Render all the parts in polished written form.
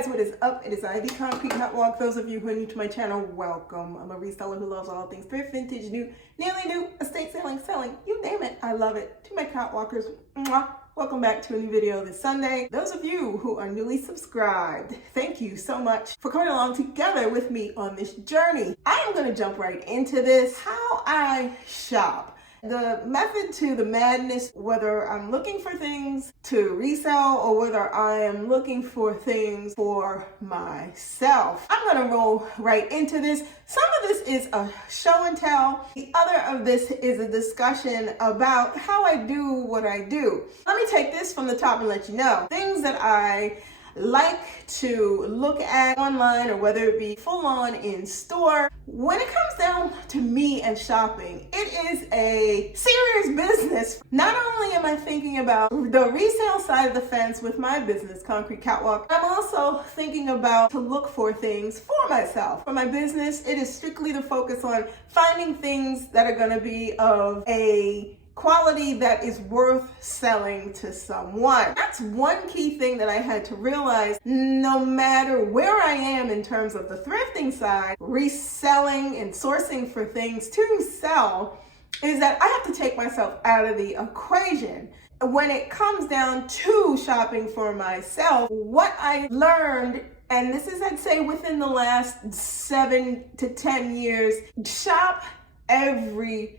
guys, what is up? It is I, the Concrete Catwalk. Those of you who are new to my channel, welcome. I'm a reseller who loves all things thrift, vintage, new, nearly new, estate selling, you name it, I love it. To my catwalkers, mwah, welcome back to a new video this Sunday. Those of you who are newly subscribed, thank you so much for coming along together with me on this journey. I am going to jump right into this, how I shop. The method to the madness, whether I'm looking for things to resell or whether I am looking for things for myself. I'm gonna roll right into this. Some of this is a show and tell. The other of this is a discussion about how I do what I do. Let me take this from the top and let you know. Things that I like to look at online or whether it be full on in store. When it comes down to me and shopping, it is a serious business. Not only am I thinking about the resale side of the fence with my business, Concrete Catwalk, I'm also thinking about to look for things for myself. For my business, it is strictly the focus on finding things that are going to be of a quality that is worth selling to someone. That's one key thing that I had to realize. No matter where I am in terms of the thrifting side, reselling and sourcing for things to sell, is that I have to take myself out of the equation. When it comes down to shopping for myself, what I learned, and this is, I'd say, within the last 7 to 10 years, shop everywhere.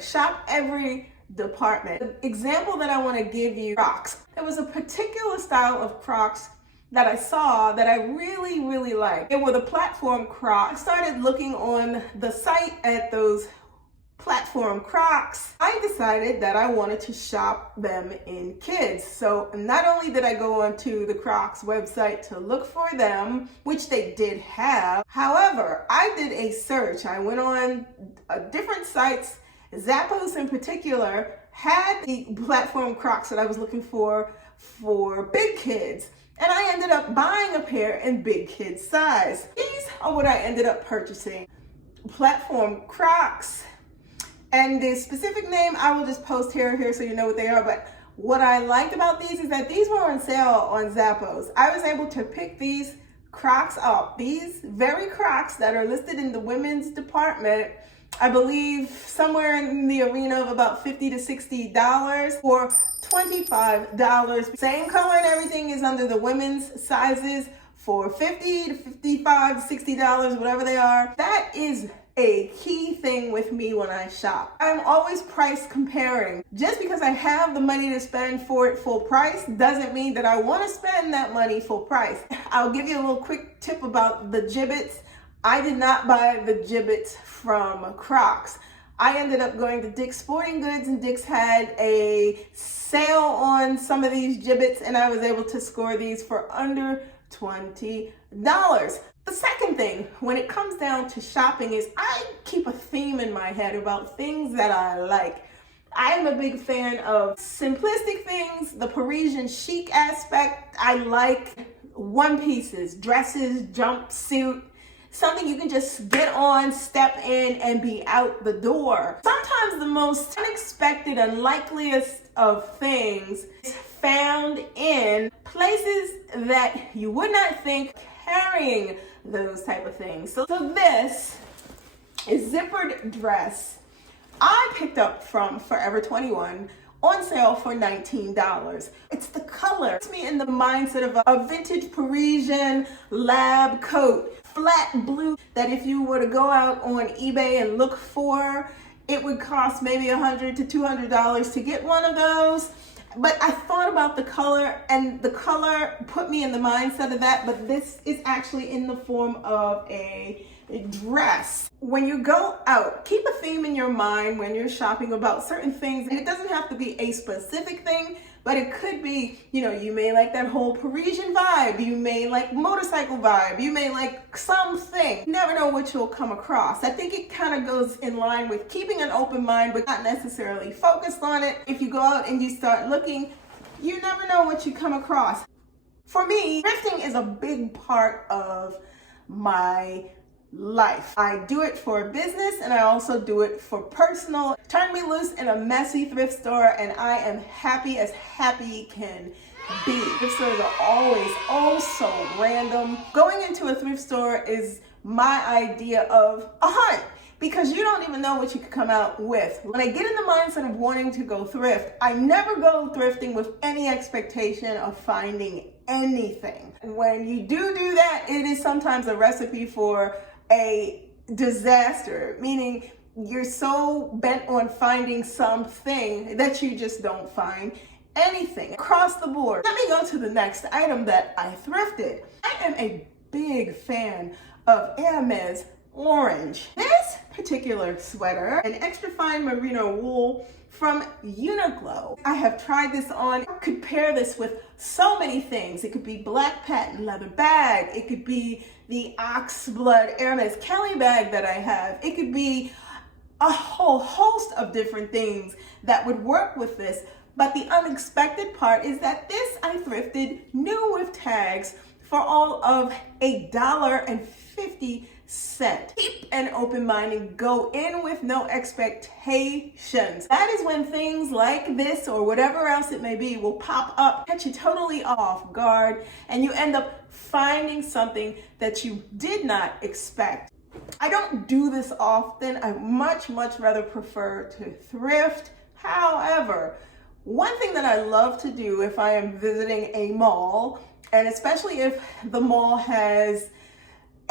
Shop every department. The example that I want to give you, Crocs. There was a particular style of Crocs that I saw that I really liked. They were the platform Crocs. I started looking on the site at those platform Crocs. I decided that I wanted to shop them in kids. So not only did I go onto the Crocs website to look for them, which they did have, however, I did a search. I went on different sites. Zappos in particular had the platform Crocs that I was looking for big kids. And I ended up buying a pair in big kid size. These are what I ended up purchasing. Platform Crocs. And the specific name I will just post here so you know what they are. But what I liked about these is that these were on sale on Zappos. I was able to pick these Crocs up. These very Crocs that are listed in the women's department, I believe somewhere in the arena of about $50 to $60 for $25. Same color and everything is under the women's sizes for $50 to $55 to $60, whatever they are. That is a key thing with me when I shop. I'm always price comparing. Just because I have the money to spend for it full price doesn't mean that I want to spend that money full price. I'll give you a little quick tip about the gibbets. I did not buy the gibbets from Crocs. I ended up going to Dick's Sporting Goods, and Dick's had a sale on some of these gibbets, and I was able to score these for under $20. The second thing, when it comes down to shopping, is I keep a theme in my head about things that I like. I am a big fan of simplistic things, the Parisian chic aspect. I like one pieces, dresses, jumpsuit, something you can just get on, step in, and be out the door. Sometimes the most unexpected, unlikeliest of things is found in places that you would not think carrying those type of things. So this is zippered dress I picked up from Forever 21 on sale for $19. It's the color. It's me in the mindset of a vintage Parisian lab coat, flat blue, that if you were to go out on eBay and look for, it would cost maybe $100 to $200 to get one of those. But I thought about the color, and the color put me in the mindset of that, but this is actually in the form of a dress. When you go out, keep a theme in your mind when you're shopping about certain things. And it doesn't have to be a specific thing, but it could be, you may like that whole Parisian vibe, you may like motorcycle vibe, you may like something. You never know what you'll come across. I think it kind of goes in line with keeping an open mind, but not necessarily focused on it. If you go out and you start looking, you never know what you come across. For me, thrifting is a big part of my life. I do it for business, and I also do it for personal. Turn me loose in a messy thrift store and I am happy as happy can be. Thrift stores are always oh so random. Going into a thrift store is my idea of a hunt, because you don't even know what you could come out with. When I get in the mindset of wanting to go thrift, I never go thrifting with any expectation of finding anything. When you do that, it is sometimes a recipe for a disaster, meaning you're so bent on finding something that you just don't find anything across the board. Let me go to the next item that I thrifted. I am a big fan of Hermes Orange. This particular sweater, an extra fine merino wool from Uniqlo. I have tried this on. I could pair this with so many things. It could be black patent leather bag. It could be the oxblood Hermes Kelly bag that I have. It could be a whole host of different things that would work with this. But the unexpected part is that this I thrifted new with tags for all of $1.50. Keep an open mind and go in with no expectations. That is when things like this or whatever else it may be will pop up, catch you totally off guard, and you end up finding something that you did not expect. I don't do this often. I much rather prefer to thrift. However, one thing that I love to do if I am visiting a mall, and especially if the mall has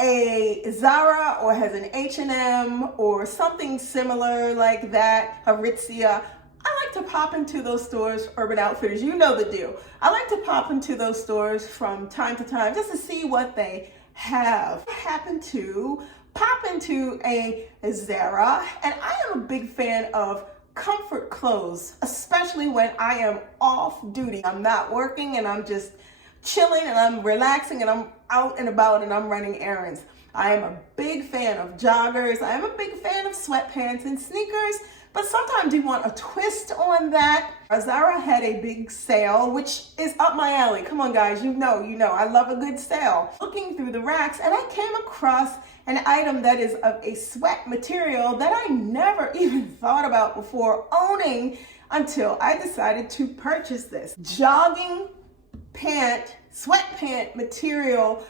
a Zara or has an H&M or something similar like that, Aritzia, I like to pop into those stores, Urban Outfitters, you know the deal. I like to pop into those stores from time to time just to see what they have. I happen to pop into a Zara, and I am a big fan of comfort clothes, especially when I am off duty. I'm not working and I'm just chilling and I'm relaxing and I'm out and about and I'm running errands. I am a big fan of joggers. I am a big fan of sweatpants and sneakers, but sometimes you want a twist on that. Zara had a big sale, which is up my alley. Come on guys, you know, I love a good sale. Looking through the racks, and I came across an item that is of a sweat material that I never even thought about before owning until I decided to purchase this. Jogging pant, sweat pant material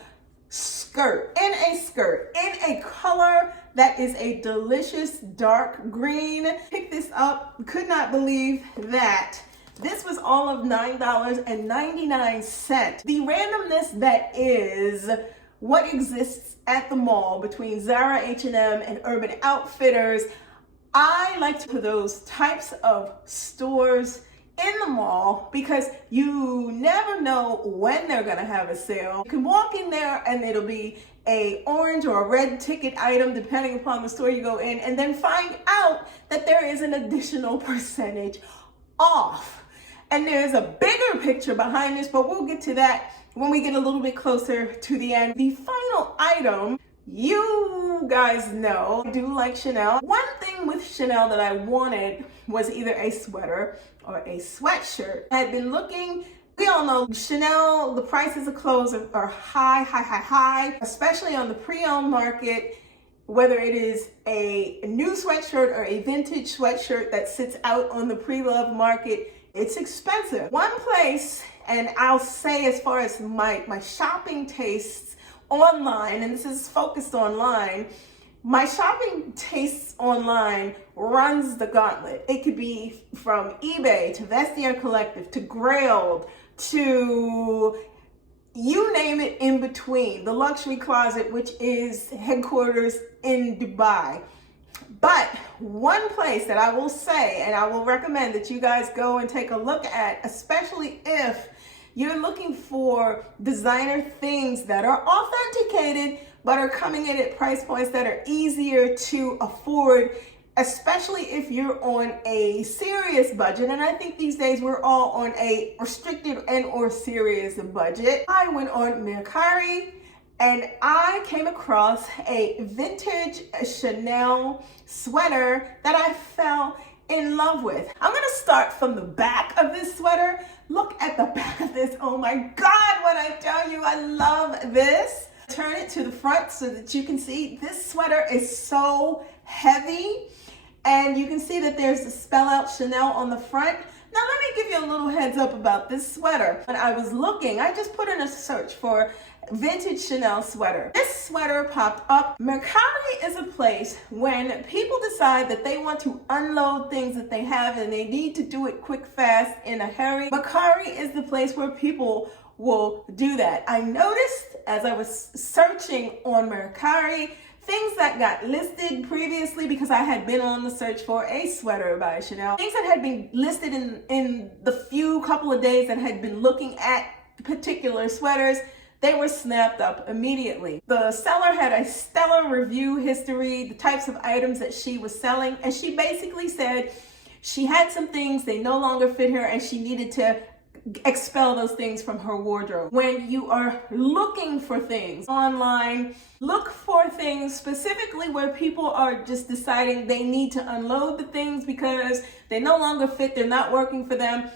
skirt, in a color that is a delicious dark green. Picked this up, could not believe that this was all of $9.99. The randomness that is what exists at the mall between Zara, H&M, and Urban Outfitters. I like to those types of stores in the mall because you never know when they're gonna have a sale. You can walk in there and it'll be a orange or a red ticket item depending upon the store you go in, and then find out that there is an additional percentage off. And there's a bigger picture behind this, but we'll get to that when we get a little bit closer to the end. The final item, you guys know I do like Chanel. One thing with Chanel that I wanted was either a sweater or a sweatshirt. I had been looking, we all know Chanel, the prices of clothes are high, especially on the pre-owned market, whether it is a new sweatshirt or a vintage sweatshirt that sits out on the pre-loved market, it's expensive. One place, and I'll say as far as my shopping tastes online, and this is focused online, my shopping tastes online runs the gauntlet. It could be from eBay to Vestiaire Collective to Grailed to you name it in between. The Luxury Closet, which is headquarters in Dubai. But one place that I will say, and I will recommend that you guys go and take a look at, especially if you're looking for designer things that are authenticated, but are coming in at price points that are easier to afford, especially if you're on a serious budget. And I think these days we're all on a restricted and or serious budget. I went on Mercari and I came across a vintage Chanel sweater that I fell in love with. I'm gonna start from the back of this sweater. Look at the back of this. Oh my God, when I tell you I love this. Turn it to the front so that you can see this sweater is so heavy. And you can see that there's the spell out Chanel on the front. Now let me give you a little heads up about this sweater. When I was looking, I just put in a search for vintage Chanel sweater. This sweater popped up. Mercari is a place when people decide that they want to unload things that they have and they need to do it quick, fast, in a hurry. Mercari is the place where people will do that. I noticed as I was searching on Mercari, things that got listed previously because I had been on the search for a sweater by Chanel. Things that had been listed in the few couple of days that had been looking at particular sweaters, they were snapped up immediately. The seller had a stellar review history, the types of items that she was selling, and she basically said she had some things, they no longer fit her, and she needed to expel those things from her wardrobe. When you are looking for things online, look for things specifically where people are just deciding they need to unload the things because they no longer fit, they're not working for them.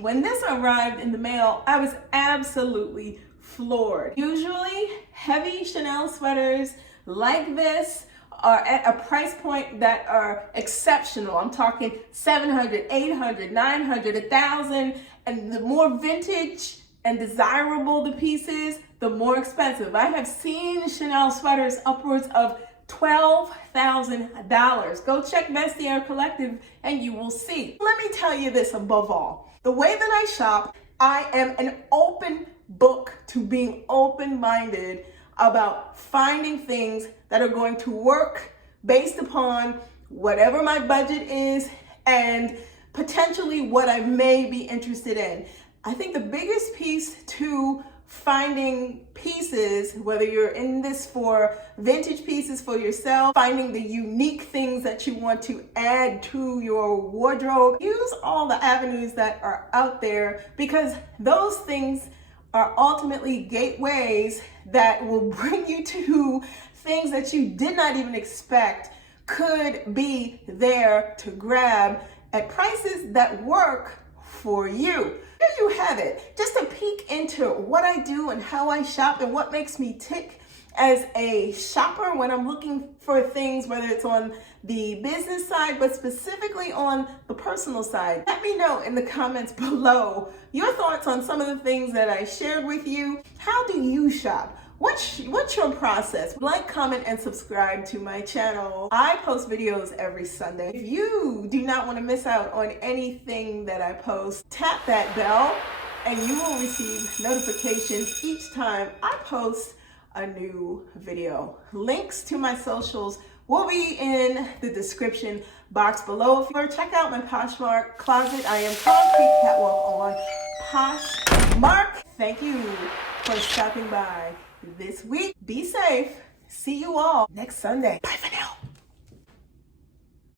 When this arrived in the mail, I was absolutely floored. Usually, heavy Chanel sweaters like this are at a price point that are exceptional. I'm talking $700, $800, $900, $1,000, and the more vintage and desirable the pieces, the more expensive. I have seen Chanel sweaters upwards of $12,000. Go check Vestiaire Collective and you will see. Let me tell you this above all. The way that I shop, I am an open book to being open-minded about finding things that are going to work based upon whatever my budget is and potentially what I may be interested in. I think the biggest piece to finding pieces, whether you're in this for vintage pieces for yourself, finding the unique things that you want to add to your wardrobe, use all the avenues that are out there because those things are ultimately gateways that will bring you to things that you did not even expect could be there to grab at prices that work for you. There you have it. Just a peek into what I do and how I shop and what makes me tick as a shopper when I'm looking for things, whether it's on the business side, but specifically on the personal side. Let me know in the comments below your thoughts on some of the things that I shared with you. How do you shop? What's your process? Like, comment, and subscribe to my channel. I post videos every Sunday. If you do not want to miss out on anything that I post, tap that bell and you will receive notifications each time I post a new video. Links to my socials will be in the description box below. If you want to check out my Poshmark closet, I am Concrete Catwalk on Poshmark. Thank you for stopping by this week. Be safe. See you all next Sunday. Bye for now.